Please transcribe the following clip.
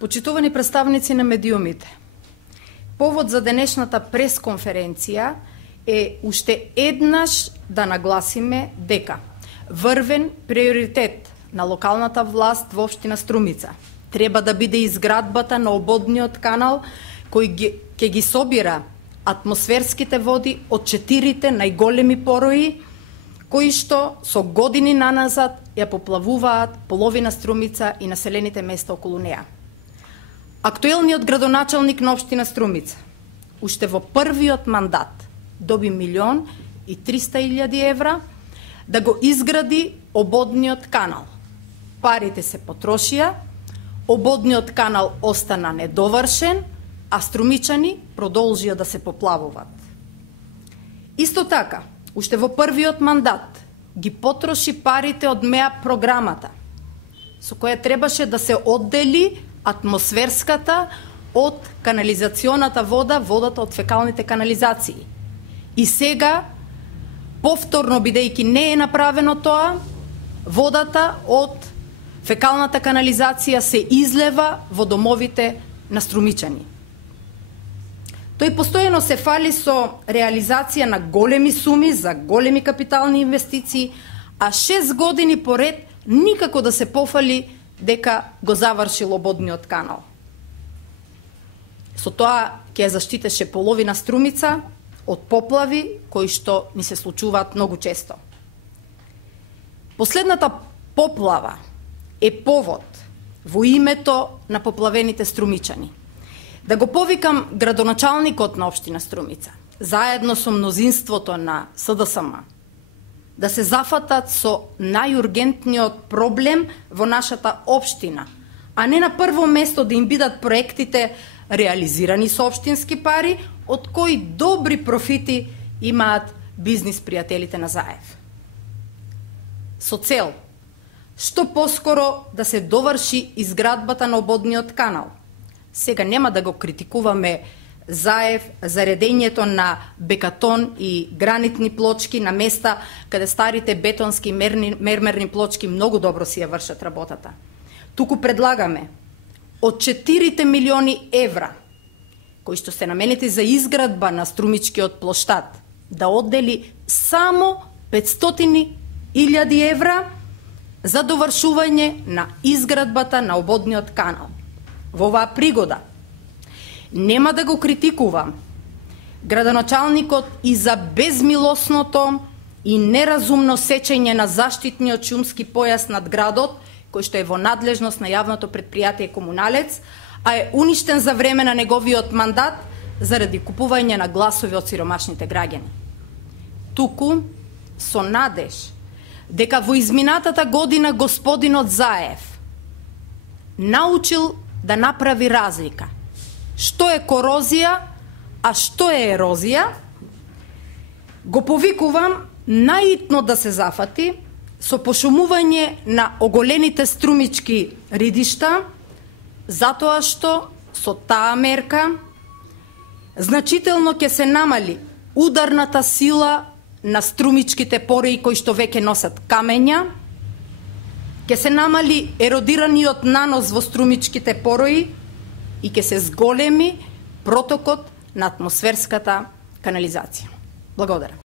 Почитувани представници на медиумите, повод за денешната пресконференција е уште еднаш да нагласиме дека врвен приоритет на локалната власт во општина Струмица треба да биде изградбата на ободниот канал кој ќе ги собира атмосферските води од 4 најголеми порои кои што со години наназад ја поплавуваат половина Струмица и населените места околу неа. Актуелниот градоначалник на општина Струмица уште во првиот мандат доби 1.300.000 евра да го изгради ободниот канал. Парите се потрошија, ободниот канал остана недовршен, а струмичани продолжија да се поплавуваат. Исто така, уште во првиот мандат ги потроши парите од МЕА програмата, со која требаше да се оддели атмосферската од канализационата вода, водата од фекалните канализации. И сега, повторно бидејќи не е направено тоа, водата од фекалната канализација се излева во домовите на струмичани. Тој постојано се фали со реализација на големи суми за големи капитални инвестиции, а 6 години поред никако да се пофали дека го завршил ободниот канал. Со тоа ќе заштитеше половина Струмица од поплави кои што ни се случуваат многу често. Последната поплава е повод во името на поплавените струмичани да го повикам градоначалникот на општина Струмица, заедно со мнозинството на СДСМ, да се зафатат со најургентниот проблем во нашата општина, а не на прво место да им бидат проектите реализирани со општински пари, од кои добри профити имаат бизнис пријателите на Заев. Со цел што поскоро да се доврши изградбата на ободниот канал. Сега нема да го критикуваме Заев за редењето на бекатон и гранитни плочки на места каде старите бетонски мермерни плочки многу добро си ја вршат работата. Туку предлагаме од 4 милиони евра кои што се наменети за изградба на струмичкиот плоштад да оддели само 500.000 евра за довршување на изградбата на ободниот канал. Во оваа пригода нема да го критикувам градоначалникот и за безмилосното и неразумно сечење на заштитниот шумски појас над градот, кој што е во надлежност на јавното предпријатие Комуналец, а е уништен за време на неговиот мандат заради купување на гласови од сиромашните граѓани. Туку со надеж дека во изминатата година господинот Заев научил да направи разлика што е корозија, а што е ерозија, го повикувам наитно да се зафати со пошумување на оголените струмички ридишта, затоа што со таа мерка значително ќе се намали ударната сила на струмичките порои кои што веќе носат камења, ќе се намали еродираниот нанос во струмичките порои и ќе се зголеми протокот на атмосферската канализација. Благодарам.